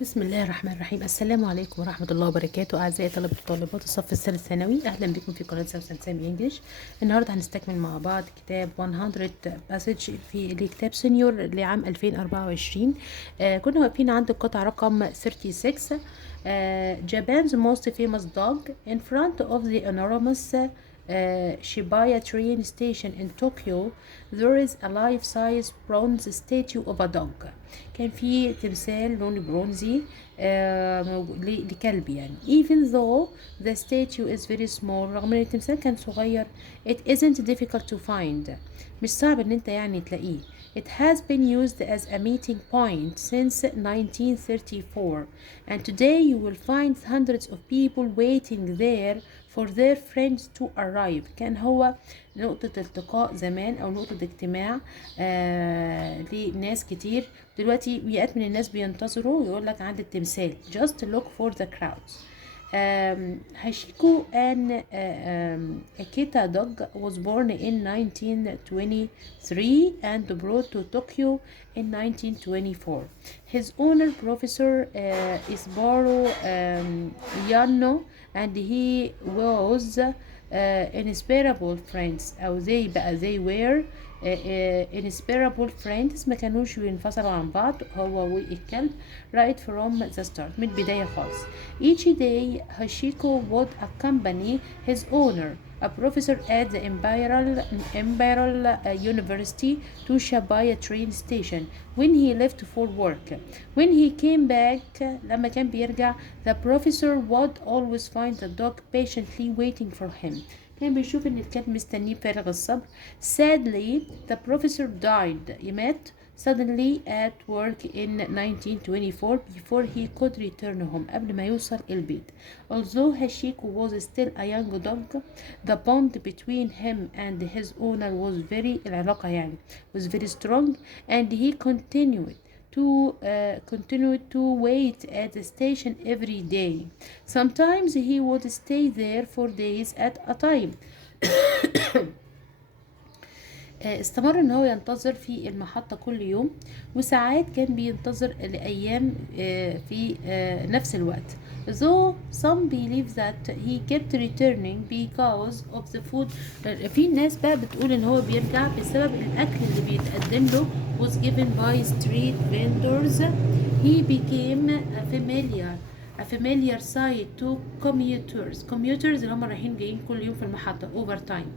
بسم الله الرحمن الرحيم. السلام عليكم ورحمة الله وبركاته. أعزائي طلبة وطالبات الصف الثالث ثانوي، أهلا بكم في قناة سوسن سامي إنجليش. النهاردة هنستكمل مع بعض كتاب 100 باسج في كتاب سينيور لعام 2024. كنا واقفين عند القطعة رقم 36. Japan's most famous dog in front of the enormous Shibuya train station in Tokyo. There is a life-size bronze statue of a dog. كان في تمثال لون برونزي لكلب يعني. Even though the statue is very small، رغم ان التمثال كان صغير، it isn't difficult to find، مش صعب ان انت يعني تلاقيه. It has been used as a meeting point since 1934 and today you will find hundreds of people waiting there for their friends to arrive. كان هو نقطة التقاء زمان أو نقطة اجتماع لناس كتير. دلوقتي مئات من الناس بينتظروا، يقولك عند التمثال just look for the crowds. Hashiko and Akita dog was born in 1923 and brought to Tokyo in 1924. His owner, Professor Isbaro Yano, and he was inseparable friends، أو they were inseparable friends، ما كانوش ينفصلوا عن بعض هو والكلب right from the start، من البداية خالص. Each day Hashiko would accompany his owner, a professor at the Imperial University, to Shibuya train station when he left for work. When he came back، لما كان بيرجع، the professor would always find the dog patiently waiting for him. كان بيشوف ان الكلب مستنيه بفارغ الصبر. Sadly the professor died، مات suddenly at work in 1924 before he could return home، قبل ما يوصل البيت. Although Hashiko was still a young dog, the bond between him and his owner was العلاقة يعني was very strong and he continued to wait at the station every day. Sometimes he would stay there for days at a time. استمر ان هو ينتظر في المحطة كل يوم، وساعات كان بينتظر لأيام في نفس الوقت. Though some believe that he kept returning because of the food. في ناس بقى بتقول ان هو بيرجع بسبب الأكل اللي بيتقدم له was given by street vendors. He became a familiar sight to commuters اللي هم رايحين جايين كل يوم في المحطة over time.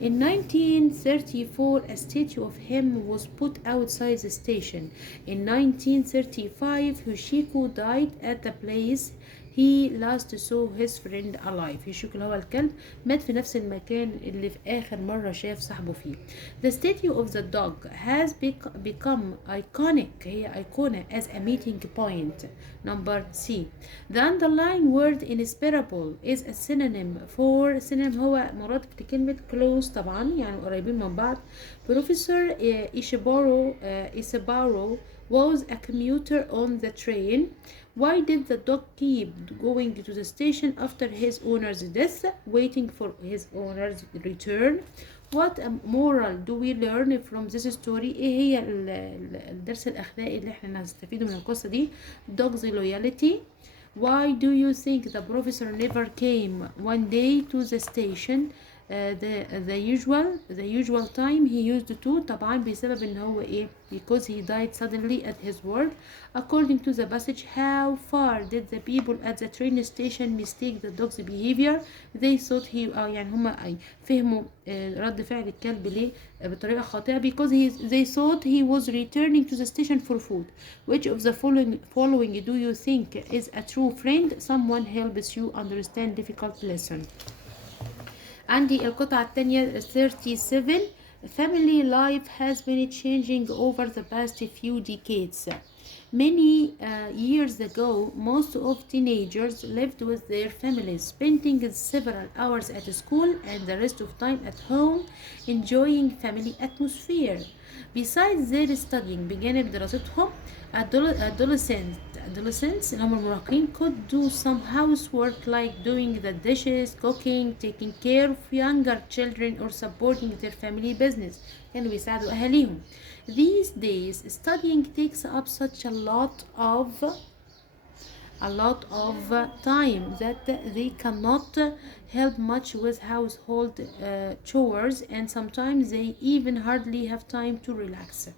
In 1934 a statue of him was put outside the station. In 1935 Yoshiko died at the place he last saw his friend alive. يوشيكو اللي هو الكلب مات في نفس المكان اللي في آخر مرة شاف صاحبه فيه. The statue of the dog has become iconic، هي أيقونة as a meeting point. Number C. The underlying word inseparable is a synonym for synonym، هو مرادف لكلمة close طبعا يعني قريبين من بعض. Professor Isaburo was a commuter on the train. Why did the dog keep going to the station after his owner's death, waiting for his owner's return? What moral do we learn from this story؟ ايه هي الدرس الأخلاقي اللي احنا هنستفيده من القصة دي؟ Dog's loyalty. Why do you think the professor never came one day to the station the usual time he used to؟ طبعا بسبب ان هو ايه because he died suddenly at his work. According to the passage, how far did the people at the train station mistake the dog's behavior? They thought he يعني هم فهموا رد فعل الكلب ليه بطريقة خاطئة because they thought he was returning to the station for food. Which of the following do you think is a true friend? Someone helps you understand difficult lesson. عندي القطعة الثانية 37. Family life has been changing over the past few decades. Many years ago, most of teenagers lived with their families, spending several hours at school and the rest of time at home, enjoying family atmosphere. Besides their studying، بجانب دراستهم، adolescents اللي هم المراهقين could do some housework like doing the dishes, cooking, taking care of younger children or supporting their family business. كانوا بيساعدوا أهاليهم. These days studying takes up such a lot of a lot of time, that they cannot help much with household chores, and sometimes they even hardly have time to relax.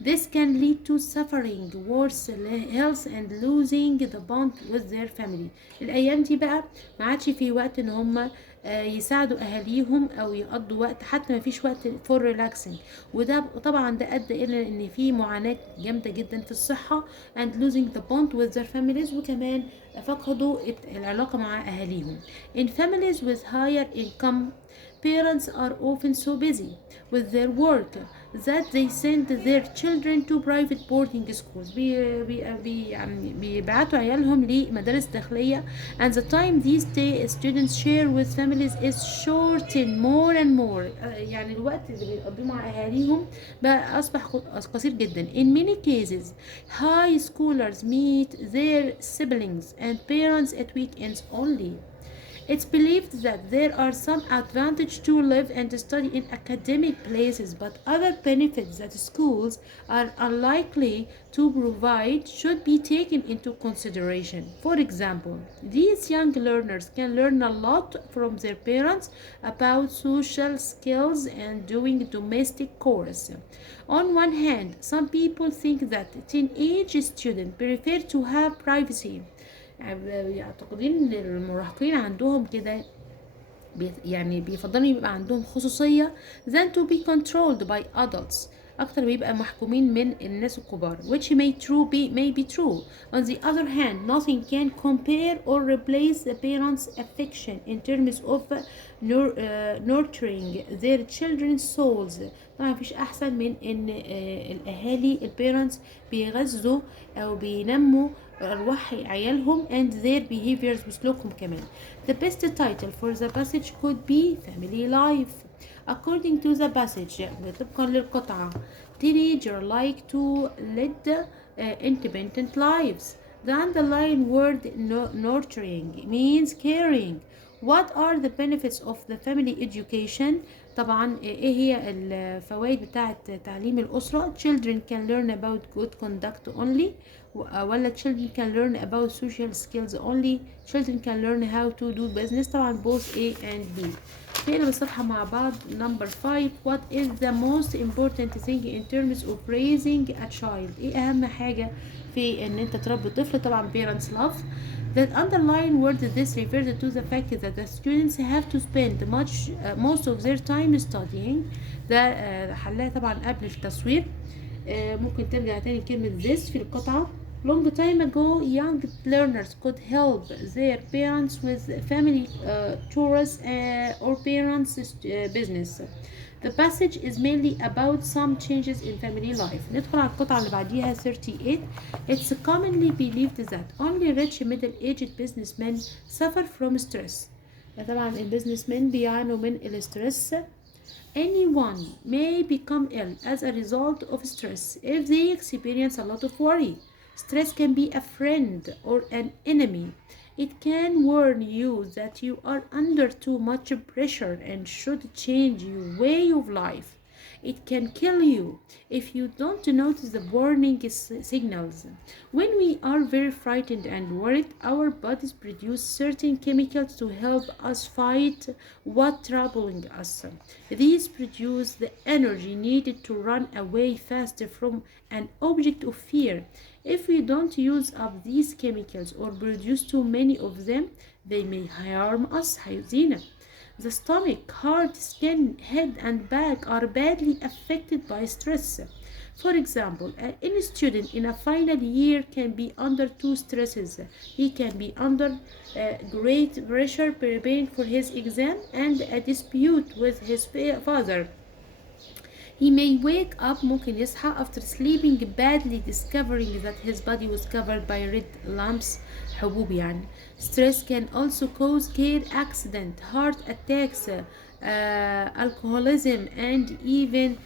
This can lead to suffering, worse health, and losing the bond with their family. الأيام دي بقى ما عادش في وقت إن هم يساعدوا أهاليهم أو يقضوا وقت، حتى ما فيش وقت for relaxing. وده طبعا ده أدى إلى إن في معاناة جامدة جدا في الصحة and losing the bond with their families، وكمان فقدوا العلاقة مع أهاليهم. In families with higher income, parents are often so busy with their work that they send their children to private boarding schools. يعني بيبعتوا عيالهم لمدارس داخلية. And the time these students share with families is shortened more and more. يعني الوقت اللي بيقضوه مع أهاليهم بقى أصبح قصير جدا. In many cases, high schoolers meet their siblings and parents at weekends only. It's believed that there are some advantages to live and study in academic places, but other benefits that schools are unlikely to provide should be taken into consideration. For example, these young learners can learn a lot from their parents about social skills and doing domestic chores. On one hand, some people think that teenage students prefer to have privacy. يعتقدين ان المراهقين عندهم كده يعني بيفضلوا يبقى عندهم خصوصية than to be controlled by adults، أكتر بيبقى محكومين من الناس الكبار، which may be true. On the other hand, nothing can compare or replace the parents' affection in terms of nurturing their children's souls. طبعا مفيش أحسن من إن الأهالي البيرنتس بيغذوا أو بينموا أرواح عيالهم and their behaviors بسلوكهم كمان. The best title for the passage could be Family Life. According to the passage طبقا للقطعة, teenagers like to lead independent lives. The underlying word nurturing means caring. What are the benefits of the family education? طبعا ايه هي الفوائد بتاعة تعليم الأسرة؟ Children can learn about good conduct only، ولا children can learn about social skills only. Children can learn how to do business. طبعا both A and B. نقلب الصفحة مع بعض. Number 5. What is the most important thing in terms of raising a child؟ ايه أهم حاجة في ان انت تربي طفل؟ طبعا parents love. The underlying word this refers to the fact that the students have to spend most of their time studying. ده حلها طبعا قبل التصوير. ممكن ترجع تاني كلمة this في القطعة. Long time ago, young learners could help their parents with family chores or parents' business. The passage is mainly about some changes in family life. ندخل على القطعة اللي بعديها 38. It's commonly believed that only rich middle-aged businessmen suffer from stress. طبعا البيزنسمن بيعانوا من الستريس. Anyone may become ill as a result of stress if they experience a lot of worry. Stress can be a friend or an enemy. It can warn you that you are under too much pressure and should change your way of life. It can kill you if you don't notice the warning signals. When we are very frightened and worried, our bodies produce certain chemicals to help us fight what's troubling us. These produce the energy needed to run away faster from an object of fear. If we don't use up these chemicals or produce too many of them, they may harm us. هيؤذينا. The stomach, heart, skin, head, and back are badly affected by stress. For example, any student in a final year can be under two stresses. He can be under great pressure preparing for his exam and a dispute with his father. He may wake up ممكن يصحى after sleeping badly discovering that his body was covered by red lumps حبوب يعني. Stress can also cause car accident, heart attacks, alcoholism and even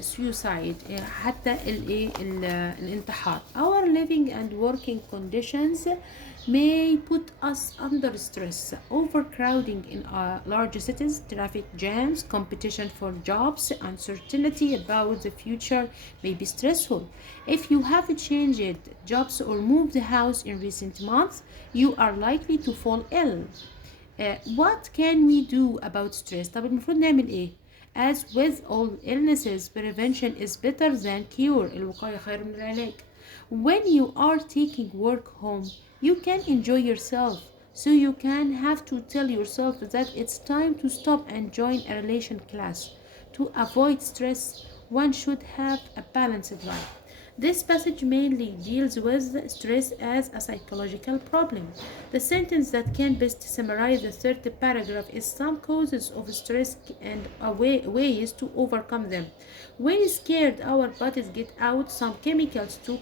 suicide. حتى الانتحار. Our living and working conditions may put us under stress. Overcrowding in large cities, traffic jams, competition for jobs, uncertainty about the future may be stressful. If you have changed jobs or moved house in recent months, you are likely to fall ill. What can we do about stress؟ طب المفروض نعمل ايه؟ As with all illnesses, prevention is better than cure. الوقاية خير من العلاج. When you are taking work home, you can enjoy yourself. So you can have to tell yourself that it's time to stop and join a relation class. To avoid stress, one should have a balanced life. This passage mainly deals with stress as a psychological problem. The sentence that can best summarize the third paragraph is some causes of stress and ways to overcome them. When scared, our bodies get out some chemicals to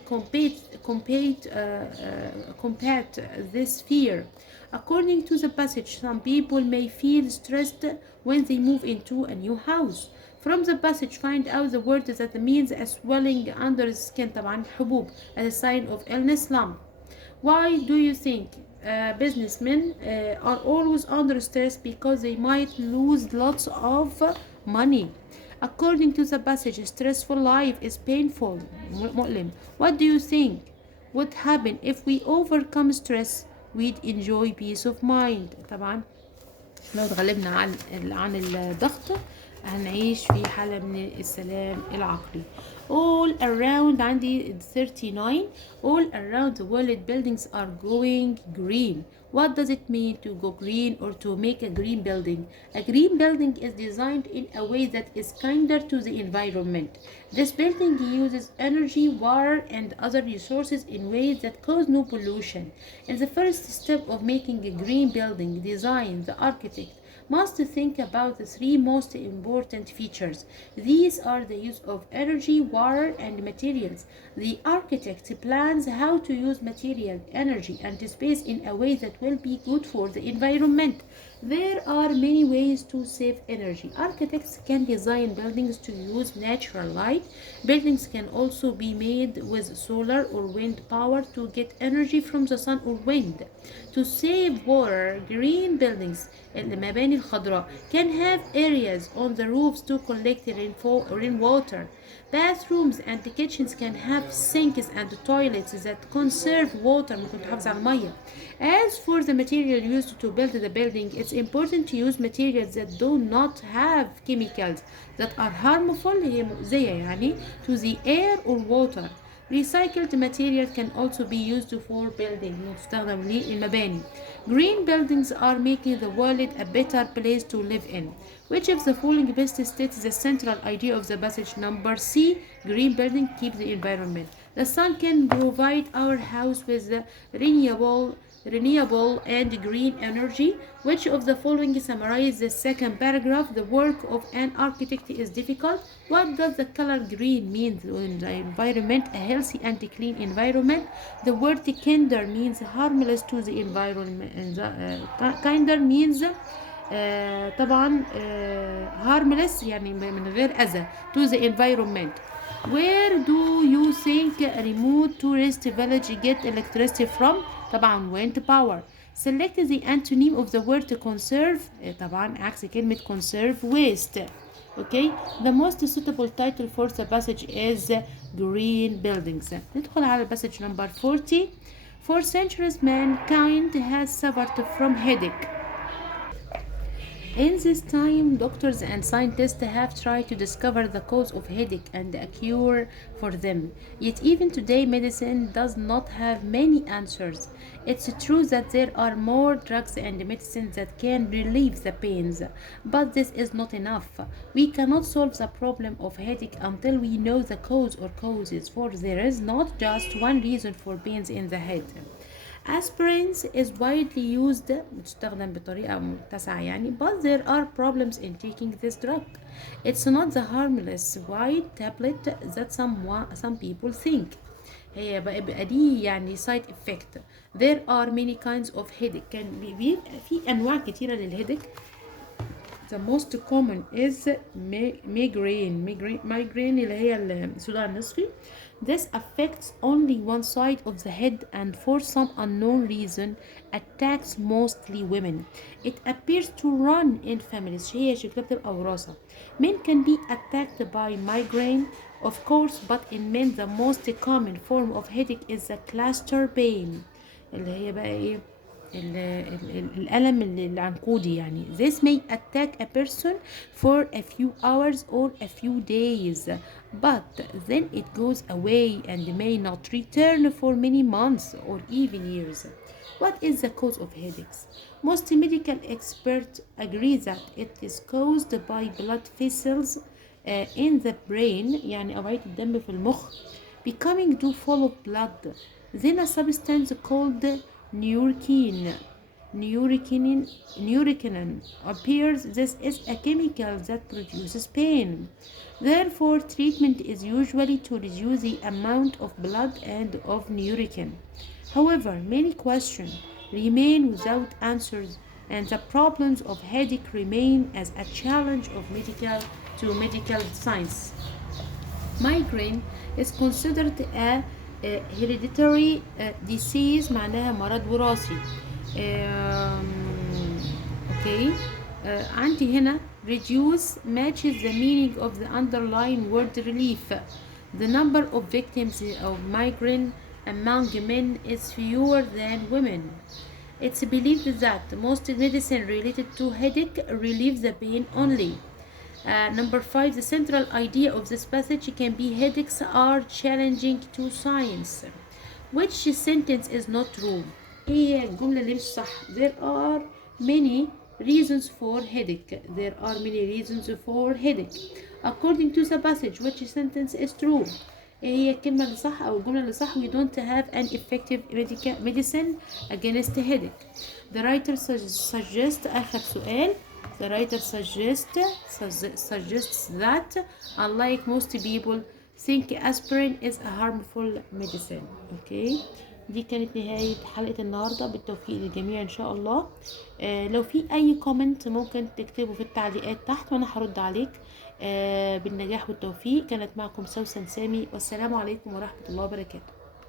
combat this fear. According to the passage, some people may feel stressed when they move into a new house. From the passage, find out the word that means a swelling under the skin, طبعا حبوب, as a sign of illness, lump. Why do you think businessmen are always under stress? Because they might lose lots of money. According to the passage, a stressful life is painful, مؤلم. What do you think would happen if we overcome stress? We'd enjoy peace of mind. طبعا لو تغلبنا عن الضغط هنعيش في حالة من السلام العقلي. All around عندي 39. All around the world buildings are going green. What does it mean to go green or to make a green building? A green building is designed in a way that is kinder to the environment. This building uses energy, water, and other resources in ways that cause no pollution. In the first step of making a green building design, the architect must think about the three most important features. These are the use of energy, water, and materials. The architect plans how to use material, energy, and space in a way that will be good for the environment. There are many ways to save energy. Architects can design buildings to use natural light. Buildings can also be made with solar or wind power to get energy from the sun or wind. To save water, green buildings المباني الخضراء can have areas on the roofs to collect rainwater. Bathrooms and kitchens can have sinks and toilets that conserve water ممكن تحافظ على المية. As for the material used to build the building, it's important to use materials that do not have chemicals that are harmful هي مؤذية يعني to the air or water. Recycled material can also be used for building مستخدم للمباني. Green buildings are making the world a better place to live in. Which of the following best states the central idea of the passage? Number C. Green building keep the environment. The sun can provide our house with the renewable and green energy. Which of the following summarize the second paragraph? The work of an architect is difficult. What does the color green mean in the environment? A healthy and clean environment. The word kinder means harmless to the environment. Kinder means طبعا harmless يعني من غير أذى to the environment. Where do you think a remote tourist village get electricity from? طبعا wind power. Select the antonym of the word conserve. طبعا عكس كلمة conserve waste. Okay, the most suitable title for the passage is green buildings. ندخل على passage number 40. For centuries mankind has suffered from headache. In this time, doctors and scientists have tried to discover the cause of headache and a cure for them. Yet even today, medicine does not have many answers. It's true that there are more drugs and medicines that can relieve the pains, but this is not enough. We cannot solve the problem of headache until we know the cause or causes, for there is not just one reason for pains in the head. Aspirins is widely used بتستخدم بطريقة متسعة يعني but there are problems in taking this drug. It's not the harmless white tablet that some people think. هي بقى دي يعني side effect. There are many kinds of headache. كان في أنواع كتيرة للهيدك The most common is migraine اللي هي الصداع النصفي. This affects only one side of the head and for some unknown reason attacks mostly women. It appears to run in families. هي شكلها بتبقى وراثة. Men can be attacked by migraine of course, but in men the most common form of headache is the cluster pain اللي هي بقى ايه الألم العنقودي يعني. This may attack a person for a few hours or a few days, but then it goes away and may not return for many months or even years. What is the cause of headaches? Most medical experts agree that it is caused by blood vessels in the brain يعني أوعية الدم في المخ becoming too full of blood. Then a substance called neurokinin appears. This is a chemical that produces pain. Therefore, treatment is usually to reduce the amount of blood and of neurokin. However, many questions remain without answers, and the problems of headache remain as a challenge of medical science. Migraine is considered a hereditary disease معناها مرض وراثي. اوكي عندي هنا reduce matches the meaning of the underlying word relief. The number of victims of migraine among men is fewer than women. It's believed that most medicine related to headache relieves the pain only. Number 5, the central idea of this passage can be headaches are challenging to science. Which sentence is not true? هي الجملة اللي مش صح. There are many reasons for headache. There are many reasons for headache. According to the passage, which sentence is true? هي الكلمة اللي صح أو الجملة اللي صح. We don't have an effective medicine against headache. The writer suggests آخر سؤال. The writer suggests that unlike most people think aspirin is a harmful medicine. Okay. دي كانت نهاية حلقة النهاردة. بالتوفيق للجميع إن شاء الله. لو في أي كومنت ممكن تكتبه في التعليقات تحت وأنا هرد عليك. بالنجاح والتوفيق. كانت معكم سوسن سامي والسلام عليكم ورحمة الله وبركاته.